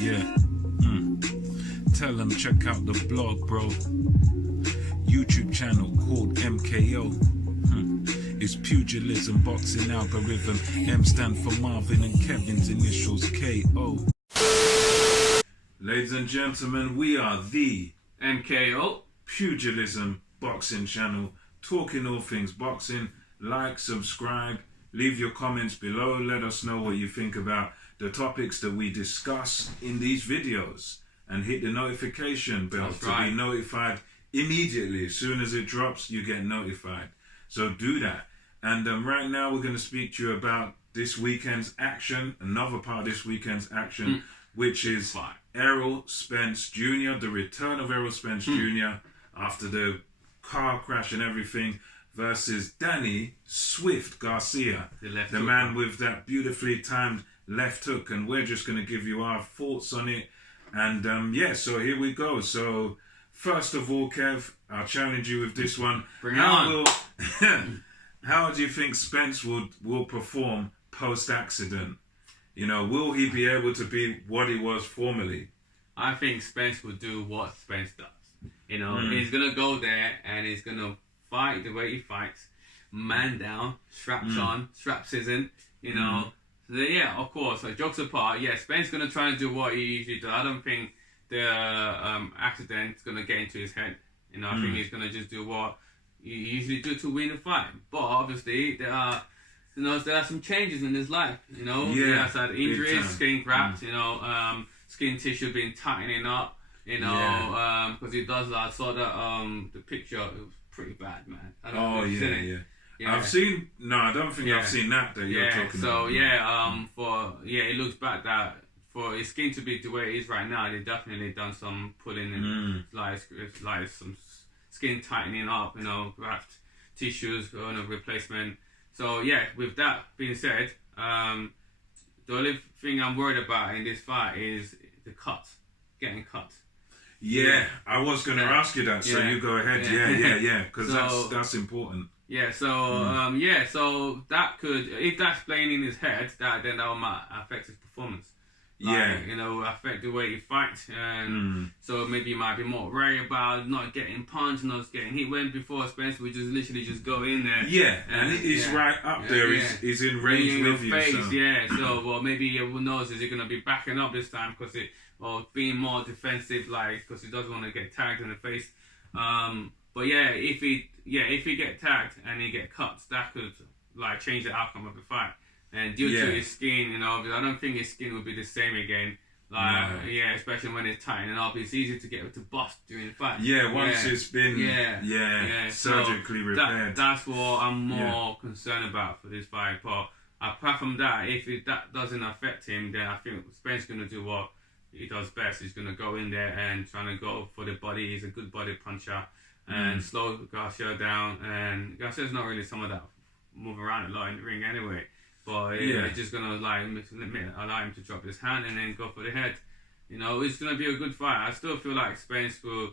Yeah. Tell them check out the blog, bro. YouTube channel called MKO. It's pugilism, boxing algorithm. M stand for Marvin and Kevin's initials KO. Ladies and gentlemen, we are the MKO pugilism boxing channel, talking all things boxing. Like, subscribe, leave your comments below. Let us know what you think about the topics that we discuss in these videos, and hit the notification bell to be notified immediately. As soon as it drops, you get notified. So do that. And right now we're going to speak to you about this weekend's action, another part of this weekend's action, which is Errol Spence Jr., the return of Errol Spence Jr. after the car crash and everything, versus Danny Swift Garcia, the man with that beautifully timed left hook. And we're just going to give you our thoughts on it. And yeah, so here we go. So first of all, Kev, I'll challenge you with this one. Bring it on. How do you think Spence will perform post-accident? You know, will he be able to be what he was formerly? I think Spence will do what Spence does. You know, he's going to go there and he's going to fight the way he fights. Man down, straps on, straps isn't, you know. So yeah, of course, like, jokes apart, yeah, Spence going to try and do what he usually does. I don't think the accident's going to get into his head. You know, I think he's going to just do what you usually do to win a fight. But obviously, there are some changes in his life. You know, he has had injuries, skin grafts, you know, skin tissue being tightening up. You know, because he does that. I saw that the picture. It was pretty bad, man. I don't know if you've seen it. Yeah. I've seen. No, I don't think I've seen that you're talking about. It looks bad that for his skin to be the way it is right now, they definitely done some pulling in, like some skin tightening up, you know, graft tissues, replacement. So yeah, with that being said, the only thing I'm worried about in this fight is the cut, getting cut. Yeah, I was going to ask you that, so you go ahead. Yeah, because that's important. Yeah, so that could, if that's playing in his head, then that might affect his performance. Like, you know, affect the way he fights, and so maybe you might be more worried about not getting punched, not getting hit. When before Spence would just literally just go in there. Yeah, and he's right up there. He's in range with you. Face, so well, maybe who knows? Is he gonna be backing up this time or being more defensive, like, because he doesn't want to get tagged in the face. But yeah, if he get tagged and he get cut, that could like change the outcome of the fight. And due to his skin, you know, I don't think his skin will be the same again. Like, especially when it's tightening up, it's easy to get to bust during the fight. Yeah, once it's been surgically repaired. That's what I'm more concerned about for this fight. But apart from that, if that doesn't affect him, then I think Spence is going to do what he does best. He's going to go in there and trying to go for the body. He's a good body puncher and slow Garcia down. And Garcia's not really someone that move around a lot in the ring anyway. But it's just going to allow him to drop his hand and then go for the head. You know, it's going to be a good fight. I still feel like Spence will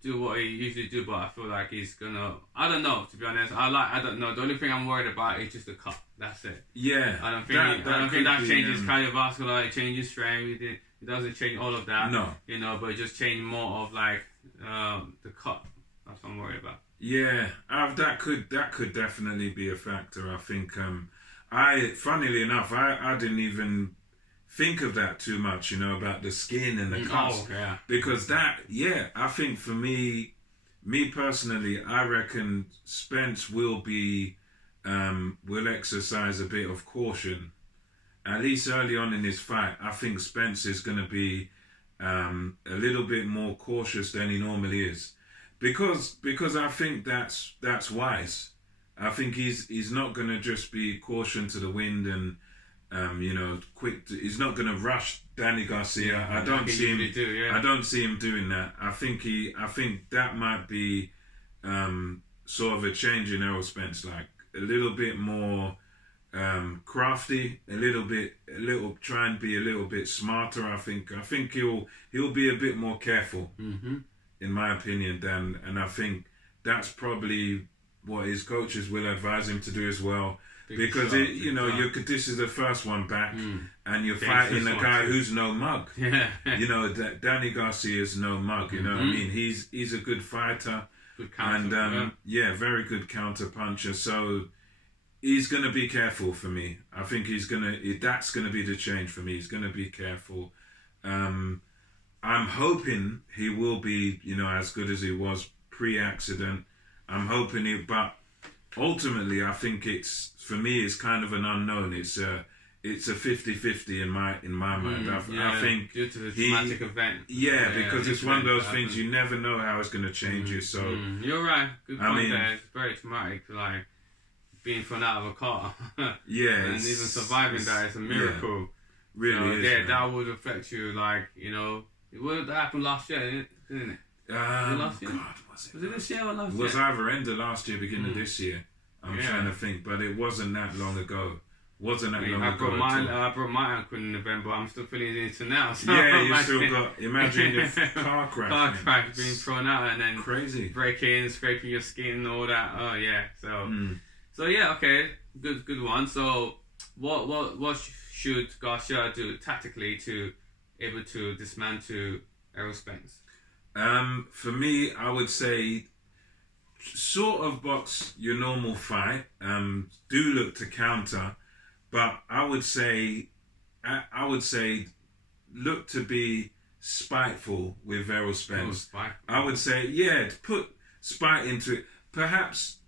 do what he usually do, but I feel like he's going to... I don't know, to be honest. I don't know. The only thing I'm worried about is just the cut. That's it. Yeah. I don't think that changes cardiovascular, it changes strength. It doesn't change all of that. No. You know, but it just change more of like the cut. That's what I'm worried about. Yeah. That could definitely be a factor. I think... funnily enough, I didn't even think of that too much, you know, about the skin and the cuts. Because I think for me personally, I reckon Spence will exercise a bit of caution. At least early on in this fight, I think Spence is going to be a little bit more cautious than he normally is. Because I think that's wise. I think he's not going to just be caution to the wind and you know, quick. He's not going to rush Danny Garcia. I don't see him doing that. I think that might be sort of a change in Errol Spence, like a little bit more crafty, try and be a little bit smarter. I think he'll be a bit more careful, in my opinion. And I think that's probably what his coaches will advise him to do as well. because this is the first one back, and you're fighting a guy who's no mug. Yeah. Danny Garcia's no mug. You know what I mean? He's a good fighter, good counter, and very good counter puncher. So he's gonna be careful for me. I think that's gonna be the change for me. He's gonna be careful. I'm hoping he will be, as good as he was pre-accident. I'm hoping but ultimately, I think it's kind of an unknown. It's a 50-50 in my mind. I think due to the traumatic event. Yeah, because it's one of those things you never know how it's going to change you. So you're right. Good point there. It's very traumatic, like being thrown out of a car. Yeah, and even surviving that is a miracle. Yeah, really is. That would affect you. Like it would have happened last year, didn't it? Last year? God, was it? Was it this year or last year? It was either end of last year, beginning of this year. I'm trying to think, but it wasn't that long ago. I brought my ankle in November. I'm still feeling it into now. So you still got. Imagine your car crash. Car crash, being thrown out, and then crazy breaking, scraping your skin, and all that. Oh yeah. So yeah, okay, good one. So what should Garcia do tactically to able to dismantle Errol Spence? For me, I would say sort of box your normal fight. Do look to counter, but I would say look to be spiteful with Errol Spence. I would say put spite into it. Perhaps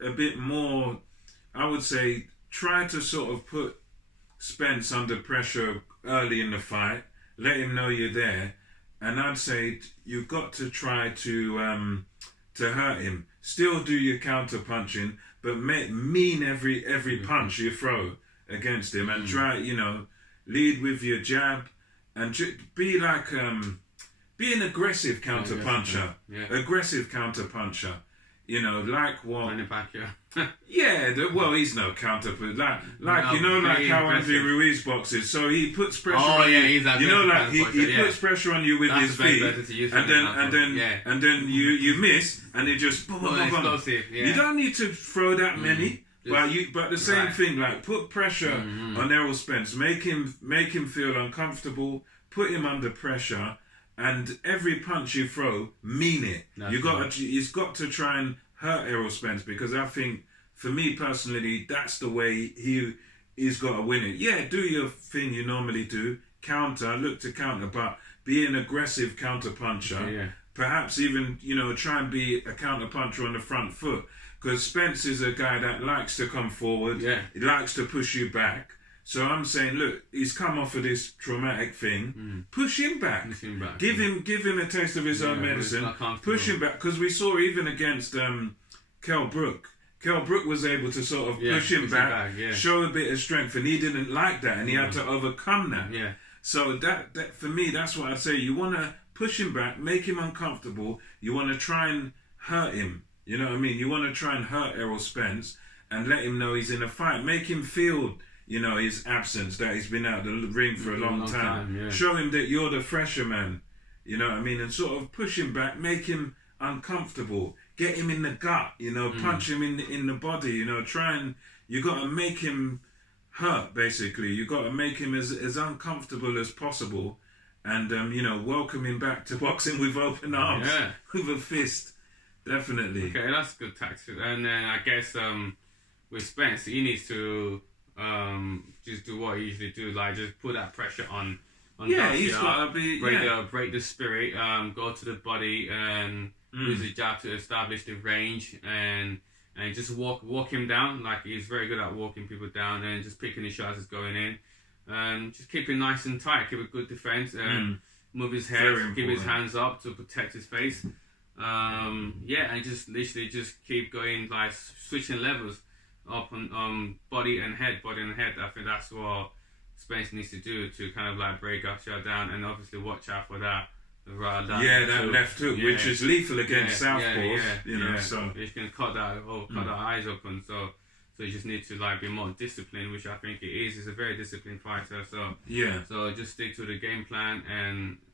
a bit more. I would say try to sort of put Spence under pressure early in the fight. Let him know you're there. And I'd say you've got to try to hurt him. Still do your counter punching, but mean every punch you throw against him, and try lead with your jab, and be like be an aggressive counter puncher. Aggressive counter puncher. Like what? Well, he's no counter, but like how Andy Ruiz boxes. So he puts pressure on you. He's he puts pressure on you with his feet, and then you miss, and it just boom, boom, boom, boom. You don't need to throw that many, but the same thing. Like put pressure on Errol Spence, make him feel uncomfortable, put him under pressure. And every punch you throw, mean it. He's got to try and hurt Errol Spence, because I think, for me personally, that's the way he's got to win it. Yeah, do your thing you normally do, look to counter, but be an aggressive counter puncher. Yeah. Perhaps even try and be a counter puncher on the front foot, because Spence is a guy that likes to come forward. Yeah. He likes to push you back. So I'm saying, look, he's come off of this traumatic thing. Push him back. Give him a taste of his own medicine. Push him back, because we saw even against Kell Brook. Kell Brook was able to sort of push him back, show a bit of strength, and he didn't like that, and he had to overcome that. Yeah. So that for me, that's what I'd say. You want to push him back, make him uncomfortable. You want to try and hurt him. You know what I mean? You want to try and hurt Errol Spence and let him know he's in a fight. Make him feel his absence, that he's been out the ring for a long time. Show him that you're the fresher man, you know what I mean? And sort of push him back, make him uncomfortable, get him in the gut, punch him in the body, you got to make him hurt, basically. You got to make him as uncomfortable as possible, and, welcome him back to boxing with open arms, with a fist, definitely. Okay, that's good tactic. And then I guess with Spence, he needs to just do what he usually do, like just put that pressure on Garcia, he's got to be break the spirit, go to the body and use the jab to establish the range, and just walk him down. Like, he's very good at walking people down and just picking his shots as going in, just keep it nice and tight, keep a good defense, and move his head, keep his hands up to protect his face, and just literally just keep going, like switching levels up on body and head. I think that's what Spence needs to do to kind of like break Garcia down, and obviously watch out for that that left hook, which is lethal against southpaws. So you can cut that eyes open. So you just need to like be more disciplined, which I think it is. He's a very disciplined fighter. So just stick to the game plan,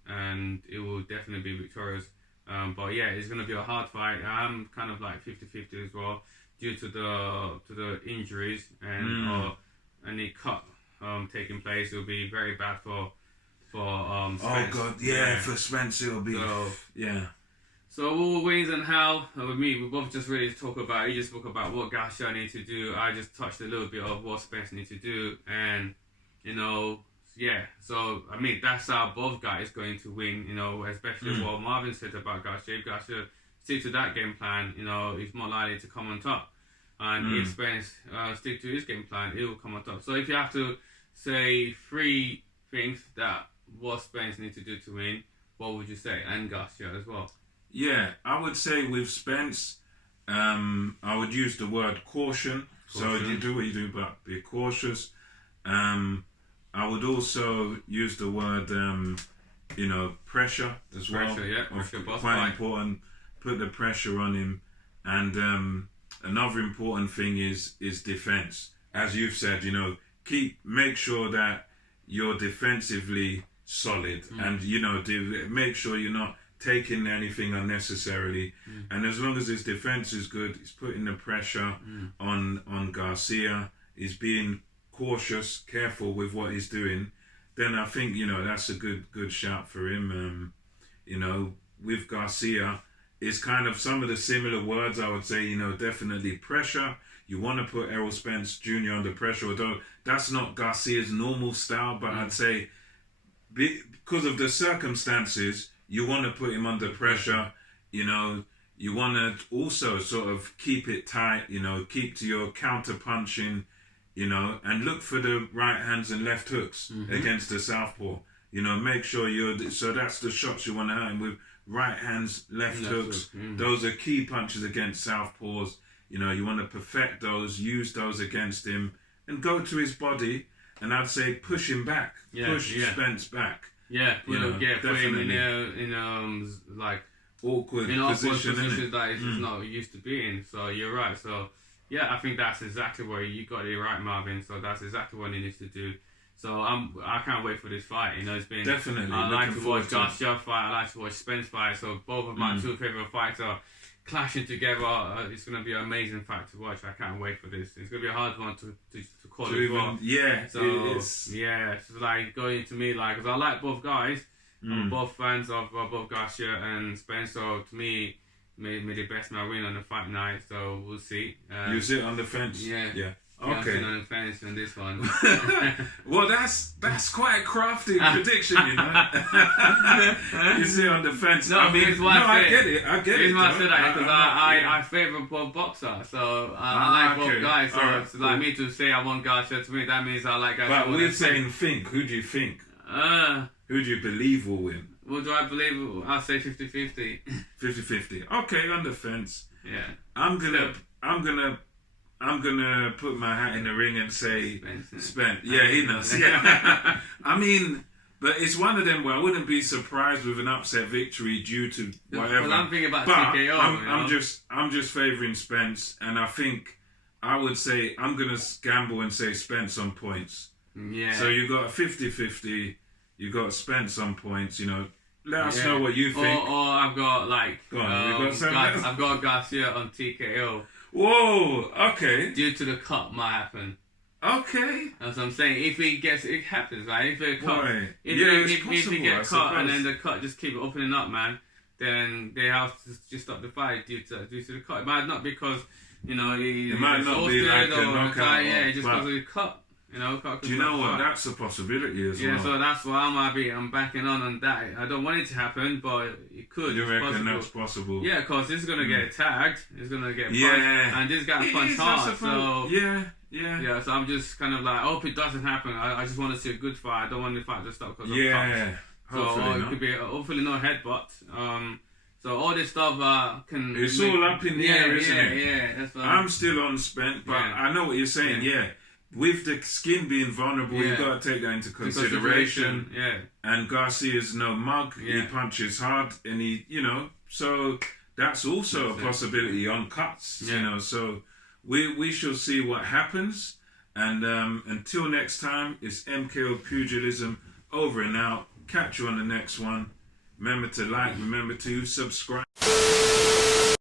and it will definitely be victorious. But it's gonna be a hard fight. I'm kind of like 50-50 as well. due to the injuries and or any cut taking place. It will be very bad for Spence. Oh God, yeah, for Spence it'll be So all wins and how with me, we both just really talk about. You just spoke about what Garcia needs to do. I just touched a little bit of what Spence needs to do, and So I mean, that's how both guys going to win. Especially what Marvin said about Garcia. If Garcia stick to that game plan, he's more likely to come on top. And if Spence stick to his game plan, it will come on top. So if you have to say 3 things that what Spence needs to do to win, what would you say? And Garcia as well. Yeah, I would say with Spence, I would use the word caution. So you do what you do, but be cautious. I would also use the word, pressure as well. Pressure, yeah. Pressure, quite important. Put the pressure on him. And another important thing is defense. As you've said, make sure that you're defensively solid, and make sure you're not taking anything unnecessarily. And as long as his defense is good, he's putting the pressure on Garcia. He's being cautious, careful with what he's doing. Then I think that's a good shout for him. With Garcia, it's kind of some of the similar words. I would say definitely pressure. You want to put Errol Spence Jr. under pressure, although that's not Garcia's normal style. But I'd say because of the circumstances, you want to put him under pressure. You want to also sort of keep it tight. Keep to your counter punching. And look for the right hands and left hooks against the southpaw. Make sure so that's the shots you want to hit him with. Right hands, left hooks. Those are key punches against southpaws. You want to perfect those, use those against him, and go to his body. And I'd say push him back, push Spence back. Yeah, put him in like awkward positions that he's not used to being. So you're right. So yeah, I think that's exactly where you got it right, Marvin. So that's exactly what he needs to do. So I can't wait for this fight. It's been definitely. I like to watch Garcia fight. I like to watch Spence fight. So both of my 2 favorite fights are clashing together. It's going to be an amazing fight to watch. I can't wait for this. It's going to be a hard one to call as well. Yeah. So it is. Yeah. So like going to me because I like both guys. I'm both fans of both Garcia and Spence. So to me, may the best man win on the fight night. So we'll see. You sit on the fence. Yeah. Okay. I'm sitting on the fence on this one. Well, that's quite a crafty prediction, You sit on the fence. No, I get it. Here's why I said that because I favour both boxers, so I like both guys. So it's like me to say I want Garcia to win. That means I like Garcia. But we're saying think. Who do you think? Who do you believe will win? What do I believe? I'll say 50-50. 50-50. Okay, on the fence. Yeah. I'm gonna put my hat in the ring and say Spence. Yeah, he knows. Yeah. I mean, but it's one of them where I wouldn't be surprised with an upset victory due to whatever. Well, I'm thinking about TKO. I'm just favouring Spence, and I think I would say I'm gonna gamble and say Spence on points. Yeah. So you got a 50-50. You got Spence on points. Let us know what you think. Or I've got I've got Garcia on TKO. Whoa, okay. Due to the cut might happen. Okay. That's what I'm saying. If it happens, right? If it cut, if he get cut and then the cut just keep opening up, man, then they have to just stop the fight due to the cut. It might not because it might not be like a knockout. Just because of the cut. Do you know what? That's a possibility as well. Yeah, so that's why I'm backing on that. I don't want it to happen, but it could. You reckon that's possible? Yeah, because this is going to get tagged. It's going to get punched. And this guy punched hard. So yeah. So I'm just kind of like, I hope it doesn't happen. I just want to see a good fight. I don't want the fight to stop because of cuts. So it could be hopefully no headbutt. So all this stuff can. It's all up in the air, isn't it? Yeah, that's what I'm still on Spence, but I know what you're saying. Yeah. With the skin being vulnerable, you've got to take that into consideration. Yeah. And Garcia's no mug. Yeah. He punches hard, and so that's also a possibility on cuts. Yeah. So we shall see what happens. And until next time, it's MKO Pugilism over and out. Catch you on the next one. Remember to like. Remember to subscribe.